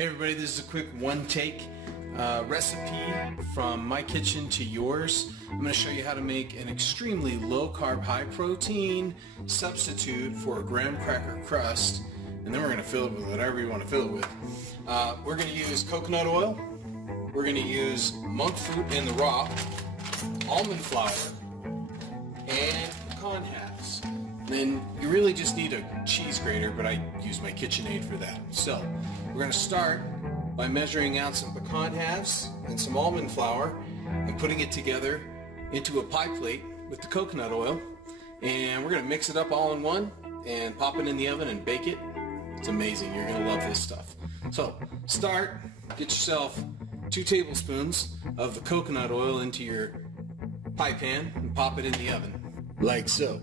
Hey everybody, this is a quick one-take recipe from my kitchen to yours. I'm going to show you how to make an extremely low-carb, high-protein substitute for a graham cracker crust, and then we're going to fill it with whatever you want to fill it with. We're going to use coconut oil, we're going to use monk fruit in the raw, almond flour, and pecan halves. Then you really just need a cheese grater, but I use my KitchenAid for that. So we're going to start by measuring out some pecan halves and some almond flour and putting it together into a pie plate with the coconut oil. And we're going to mix it up all in one and pop it in the oven and bake it. It's amazing. You're going to love this stuff. So start, get yourself 2 tablespoons of the coconut oil into your pie pan and pop it in the oven, like so.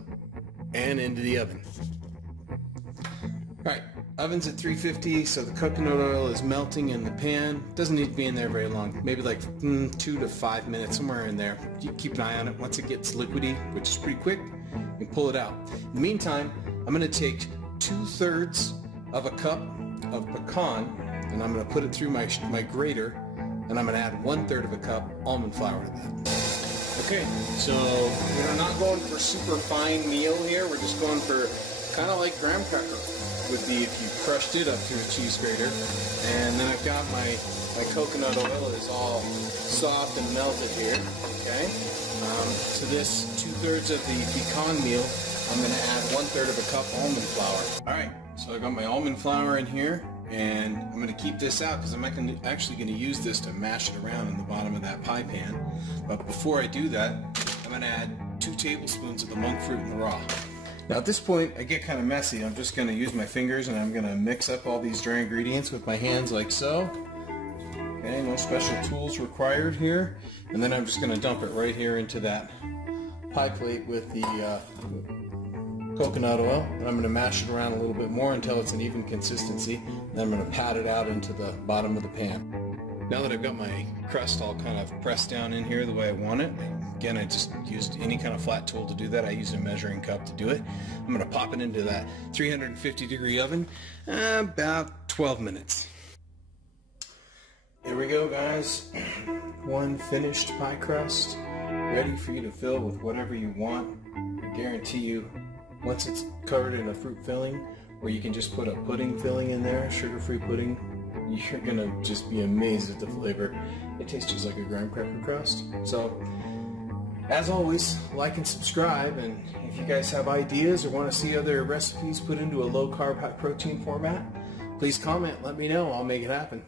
And into the oven. Alright, oven's at 350, so the coconut oil is melting in the pan. Doesn't need to be in there very long, maybe like 2 to 5 minutes, somewhere in there. You keep an eye on it. Once it gets liquidy, which is pretty quick, you pull it out. In the meantime, I'm going to take 2/3 of a cup of pecan, and I'm going to put it through my grater, and I'm going to add 1/3 of a cup almond flour to that. Okay, so we're not going for super fine meal here. We're just going for kind of like graham cracker would be if you crushed it up through a cheese grater. And then I've got my coconut oil is all soft and melted here. Okay, to this 2/3 of the pecan meal, I'm going to add 1/3 of a cup almond flour. All right, so I got my almond flour in here, and I'm going to keep this out because I'm actually going to use this to mash it around in the bottom of that pie pan. But before I do that, I'm going to add 2 tablespoons of the monk fruit in the raw. Now at this point, I get kind of messy. I'm just going to use my fingers and I'm going to mix up all these dry ingredients with my hands like so. Okay, no special tools required here. And then I'm just going to dump it right here into that pie plate with the coconut oil, and I'm going to mash it around a little bit more until it's an even consistency, and then I'm going to pat it out into the bottom of the pan. Now that I've got my crust all kind of pressed down in here the way I want it, again I just used any kind of flat tool to do that. I used a measuring cup to do it. I'm going to pop it into that 350-degree oven about 12 minutes. Here we go, guys. One finished pie crust, ready for you to fill with whatever you want. I guarantee you, once it's covered in a fruit filling, or you can just put a pudding filling in there, sugar-free pudding, you're gonna just be amazed at the flavor. It tastes just like a graham cracker crust. So, as always, like and subscribe, and if you guys have ideas or want to see other recipes put into a low-carb, high-protein format, please comment, let me know, I'll make it happen.